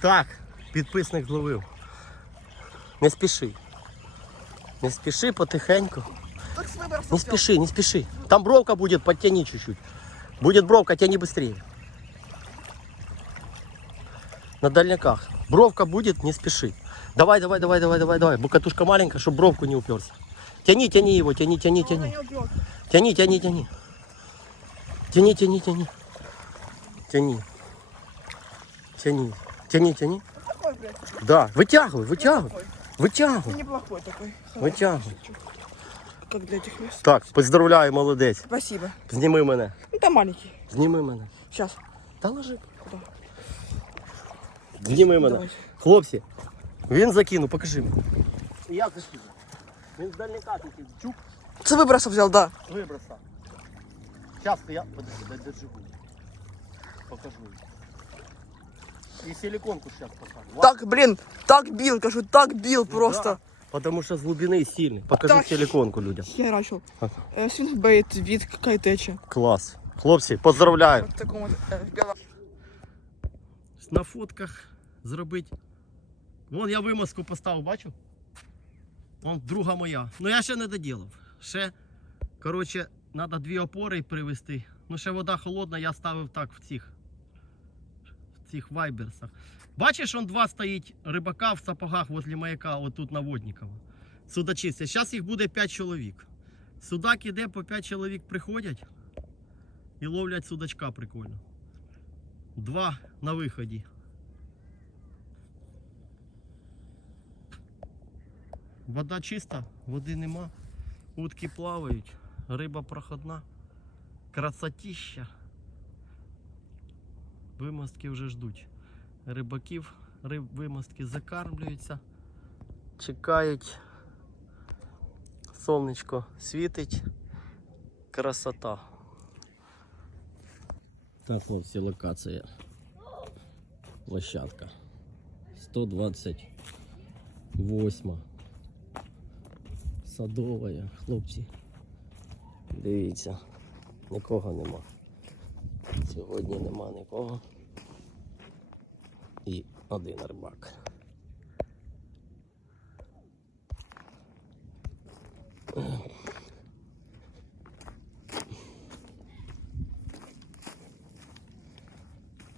Так, підписник зловив. Не спіши. Не спіши потихеньку. Так с выбором Не спеши, не спеши. Там бровка будет, подтяни чуть-чуть. Будет бровка, тяни быстрее. На дальняках. Бровка будет, не спеши. Давай, давай, давай, давай, давай, давай. Букатушка маленькая, чтобы бровку не уперся. Тяни, тяни его, тяни, тяни, тяни. Тяни, тяни, тяни. Тяни, тяни, тяни. Тяни. Тяни. Тяни, тяни. Такой, блядь. Да, вытягивай, вытягивай. Такой. Вытягивай. Неплохой такой. Вытягивай. Как для этих мест. Так, поздравляю, молодець. Спасибо. Зніми мене. Ну там маленький. Зніми мене. Сейчас. Та ложи. Куда? Зніми мене. Давай. Хлопці, він закинув, покажи мені. І я закину. Він з дальника тільки чук С выброса взял, да. вибросав. Зараз я. Подожди, дай держи гулю. Покажу. І силиконку зараз посадю. Так, блин, так бил, кажу, так бил просто. Да, Потому що з глибини сильний. Покажи Так. силиконку людям. Я рачил. Ага. Э, Свингбейт від кайтеча. Клас. Хлопці, поздравляю. В такому э, в білому. на фотках зробити. Вон я вимазку поставив, бачу? Вон друга моя. Ну я ще не доділав. Ще, коротше, треба дві опори привезти. Ну ще вода холодна, я ставив так в цих в Цих вайберсах. Бачиш, он два стоїть рибака в сапогах возле маяка, отут на Воднікова. Судачисти. Зараз їх буде 5 чоловік. Судак іде, по 5 чоловік приходять і ловлять судачка прикольно. Два на виході. Вода чиста, води нема. Утки плавають, риба проходна. Красотіща. Вимостки вже ждуть. Рибаків риб вимостки закармлюються. Чекають. Сонечко світить. Красота. Так, хлопці, локація. Площадка. 128. Садова, хлопці. Дивіться, нікого нема. Сьогодні нема нікого. І один рибак.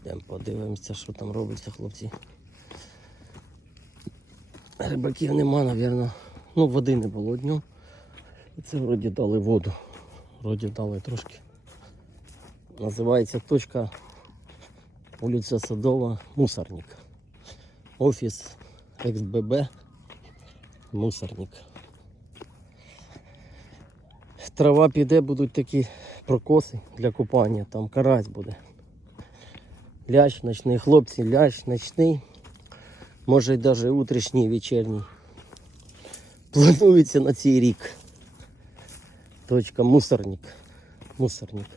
Йдемо подивимося, що там робиться, хлопці. Рибаків нема, напевно. Ну, води не було днем. І це вроді дали воду. Вроді дали трошки. Називається точка вулиця Садова, мусорник. Офіс XBB, мусорник. Трава піде, будуть такі прокоси для купання, там карась буде. Лящ ночний, хлопці, лящ ночний. Може й навіть утрішній, вечірній. Планується на цей рік. Точка мусорник. Мусорник.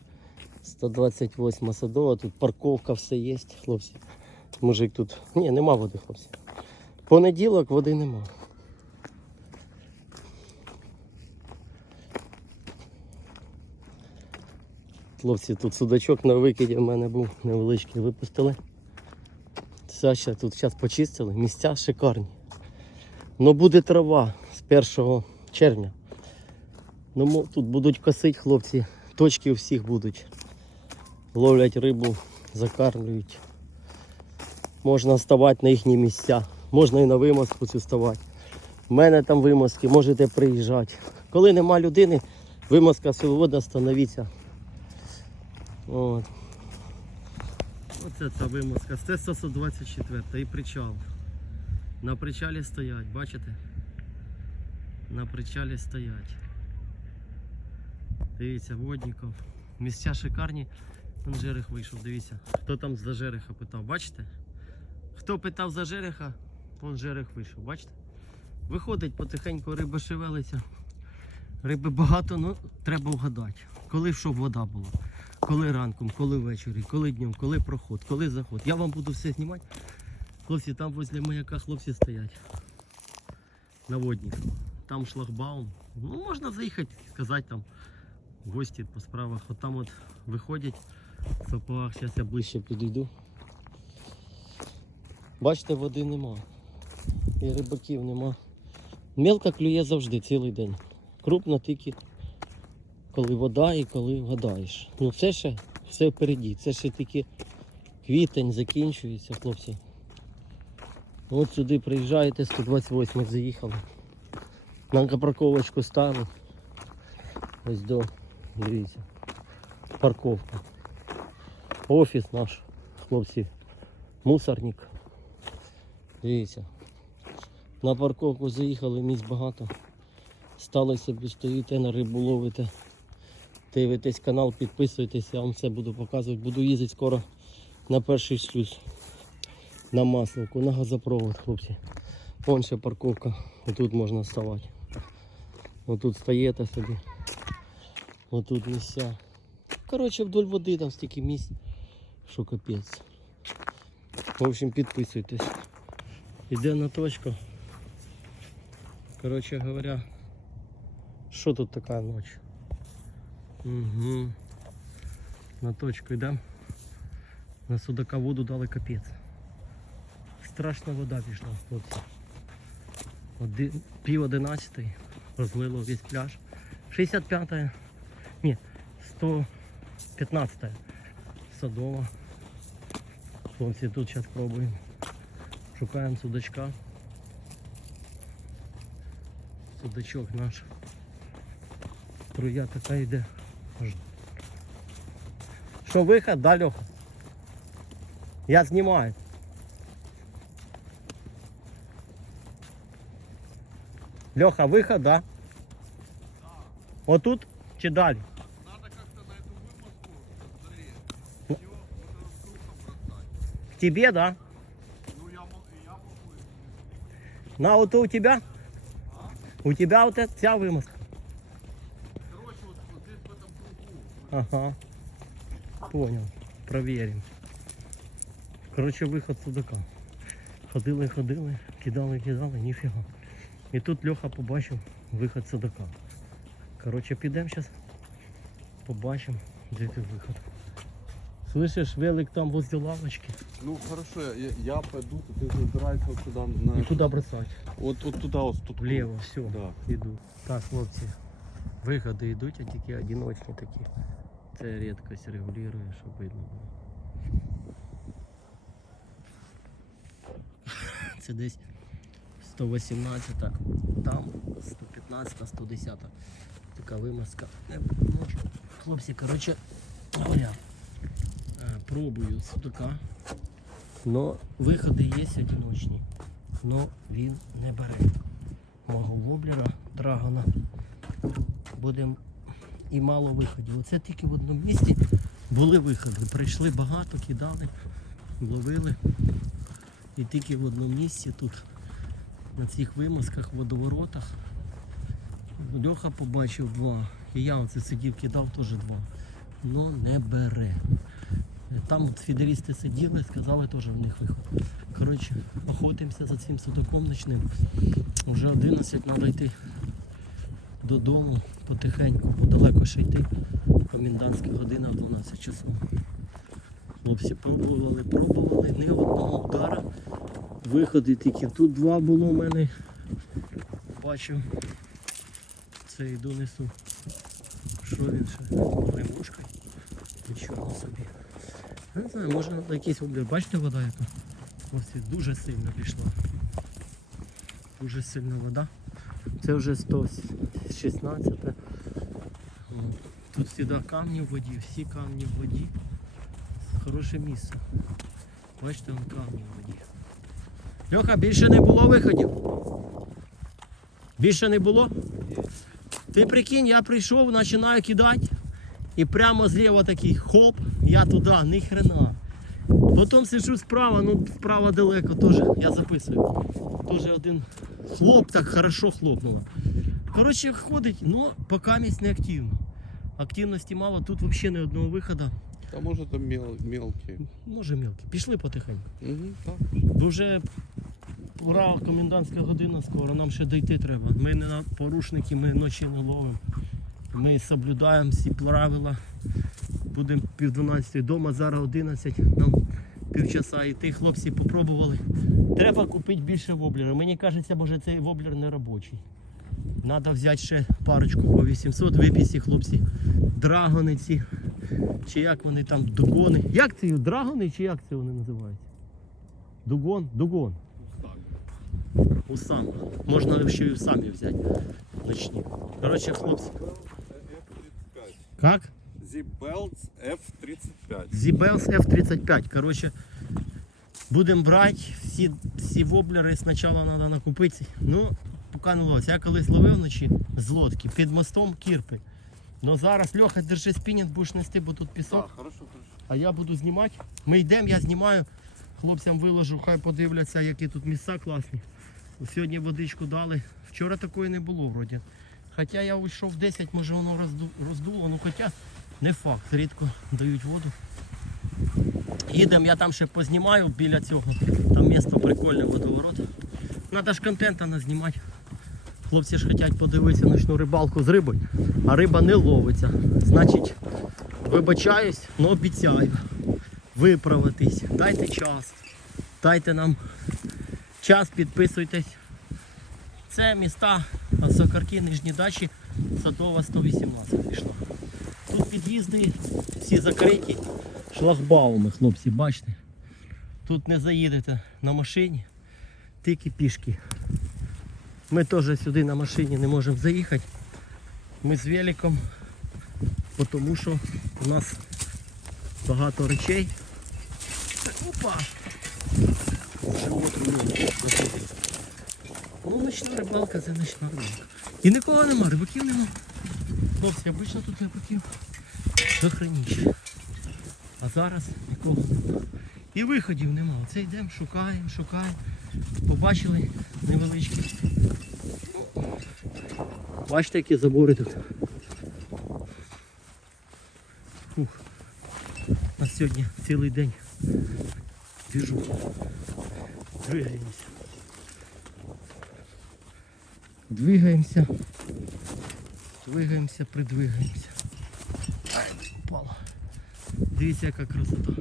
128 садова, тут парковка все є, хлопці. Мужик тут. Ні, нема води, хлопці. Понеділок води нема. Хлопці, тут судачок на викиді в мене був невеличкий, випустили. Ще тут зараз почистили, місця шикарні. Ну буде трава з 1 червня. Ну тут будуть косити хлопці, точки у всіх будуть. Ловлять рибу, закармлюють. Можна ставати на їхні місця, можна і на вимазку цю ставати. У мене там вимазки, можете приїжджати. Коли нема людини, вимазка свобода, становіться. От. Оце ця вимазка. Це 124 і причал. На причалі стоять, бачите? На причалі стоять. Дивіться, водников. Місця шикарні. Вон жерех вийшов, дивіться. Хто там за жереха питав, бачите? Хто питав за жереха, вон жерех вийшов, бачите? Виходить потихеньку, риба шевелиться. Риби багато, ну треба вгадати. Коли щоб вода була. Коли ранком, коли ввечері, коли днем, коли проход, коли заход. Я вам буду все знімати. Хлопці, там возле маяка хлопці стоять. Наводник. Там шлагбаум. Ну, можна заїхати, сказати там гості по справах. От там от виходять в сапогах. Зараз я ближче підійду. Бачите, води нема. І рибаків нема. Мелка клює завжди, цілий день. Крупно тільки коли вода і коли гадаєш. Ну це ще все впереді. Це ще тільки квітень закінчується, хлопці. От сюди приїжджаєте, 128 заїхали. На парковочку ставили. Ось до, дивіться, парковка. Офіс наш, хлопці, мусорник. Дивіться. На парковку заїхали, місць багато. Стали собі стоїте на рибу ловите. Дивитесь канал, підписуйтесь, я вам все буду показувати. Буду їздити скоро на перший шлюз. На масловку, на газопровод, хлопці. Вон ще парковка. Отут можна ставати. Отут стаєте собі. Отут місця. Коротше, вдоль води там стільки місць, що капець. В общем, підписуйтесь. Іде на точку. Коротше говоря, що тут така ночь? Угу. На точку йдемо. На судака воду дали капець. Страшна вода пішла, хлопці. Один, пів одинадцятої розлило весь пляж. 65-та, ні, 115 садова. Хлопці тут зараз пробуємо. Шукаємо судачка. Судачок наш. Струя така йде. Аж. Що виход, да, Льоха? Я знімаю. Леха, выход, да? Вот тут чи далі? тебе, да? Ну я, мо- я могу. На вот у тебя? У тебя вот эта вся вымазка. Короче, вот, вот здесь в этом кругу. Ага. Понял. Проверим. Короче, выход судака. Ходили, ходили, кидали, кидали, ніфіга. І тут Льоха побачив виход судака. Короче, підемо зараз. Побачимо, де ти виход. Слышиш, велик там возле лавочки. Ну хорошо, я, я пойду, ты забирайся вот сюда. На... І туди бросать. Вот, вот туда, вот тут. Вліво, все. Да. Іду. Так, хлопці, виходи йдуть, а тільки одиночні такі. Це рідкость регулює, щоб видно було. Це десь 118, там 115, 110. Така вимазка. Не можу. Хлопці, коротше, говоря, пробую судака. Но виходи є одиночні. Но він не бере мого воблера драгона. Будемо і мало виходів. Оце тільки в одному місці були виходи. Прийшли багато, кидали, ловили. І тільки в одному місці тут, на цих вимазках, водоворотах, Льоха побачив два. І я оце сидів, кидав теж два. Ну не бере. Там от фідерісти сиділи, сказали теж в них виход. Коротше, охотимося за цим судаком ночним. Вже 11 треба йти додому потихеньку, бо далеко ще йти. Комендантська година 12 часов. Хлопці пробували, пробували, ні одного удара. Виходи тільки тут два було у мене. Бачив. Це йду несу. Що він ще? Римушкою. Не знаю, може на якийсь облік. Бачите вода яка? Ось дуже сильно пішла. Дуже сильна вода. Це вже 116. Тут завжди камні в воді, всі камні в воді. Хороше місце. Бачите, вон камні в воді. Льоха, більше не було виходів? Більше не було? Ти прикинь, я прийшов, починаю кидати. І прямо зліва такий хоп, я туди, ні хрена. Потім сиджу справа, ну вправо далеко теж, я записую. Теж один хлоп так хорошо хлопнуло. Коротше, ходить, ну поки місць не активно. Активності мало, тут взагалі ні одного виходу. А может там мел, мелкие. Може мілкі. Пішли потихеньку. Угу, так. Бо вже ура, комендантська година скоро, нам ще дійти треба. Ми не на порушники, ми ночі не ловимо. Ми соблюдаємо всі правила. Будемо пів 12 вдома, зараз 11, нам півчаса, і ті хлопці попробували. Треба купити більше воблера. Мені кажеться, може цей воблер не робочий. Треба взяти ще парочку по 800, випісі хлопці. Драгони ці. Чи як вони там, дугони. Як це? Драгони чи як це вони називаються? Дугон? Дугон. Усам. Можна ще й усамі взяти. Ночні. Коротше, хлопці. Как? Zibelts F35. Zibels F35. Коротше, будемо брати всі, всі воблери. Спочатку треба накупити. Ну, поки не ловиться. Я колись ловив вночі з лодки під мостом кірпи. Ну зараз Льоха, держи спінінг, будеш нести, бо тут пісок. Так, хорошо, хорошо. А я буду знімати. Ми йдемо, я знімаю. Хлопцям виложу, хай подивляться, які тут місця класні. Сьогодні водичку дали. Вчора такої не було вроді. Хоча я йшов 10, може воно роздуло, ну хоча не факт, рідко дають воду. Їдемо, я там ще познімаю біля цього. Там місто прикольне водоворот. Треба ж контента назнімати. Хлопці ж хочуть подивитися ночну рибалку з рибою, а риба не ловиться. Значить, вибачаюсь, але обіцяю виправитись. Дайте час. Дайте нам час, підписуйтесь. Це міста Сокарки, Нижні Дачі, Садова 118 пішла. Під'їзди всі закриті шлагбаумами, хлопці, бачите. Тут не заїдете на машині, тільки пішки. Ми теж сюди на машині не можемо заїхати. Ми з великом, тому що у нас багато речей. Опа! Ну, ночна рибалка це ночна рибалка. І нікого нема, рибаків нема. Хлопці, обично тут рибаків дохреніше. А зараз нікого нема. І виходів нема. Оце йдемо, шукаємо, шукаємо. Побачили невеличкі. Бачите, які забори тут. Ух. У нас сьогодні цілий день двіжу. Двигаємося. Двигаємося. Двигаємося, придвигаємося. Ай. Дивіться, яка красота.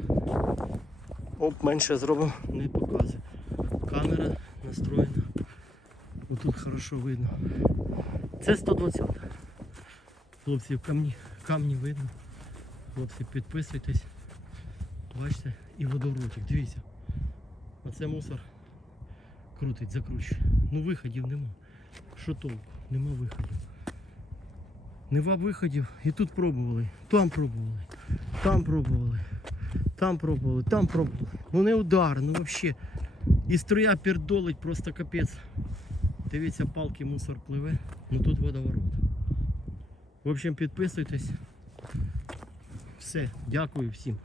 Оп, менше зробимо, не показує. Камера настроєна. Тут хорошо видно. Це 120. Хлопці, камні, камні видно. Хлопці, підписуйтесь. Бачите, і водоворотик, дивіться. Оце мусор крутить, закручує. Ну виходів нема. Що толку? Нема виходів. Нема виходів. І тут пробували. Там пробували. Там пробували. Там пробували, там пробували. Ну не удар, ну взагалі. І струя пердолить просто капець. Дивіться, палки мусор пливе. Ну тут водоворот. В общем, підписуйтесь. Все, дякую всім.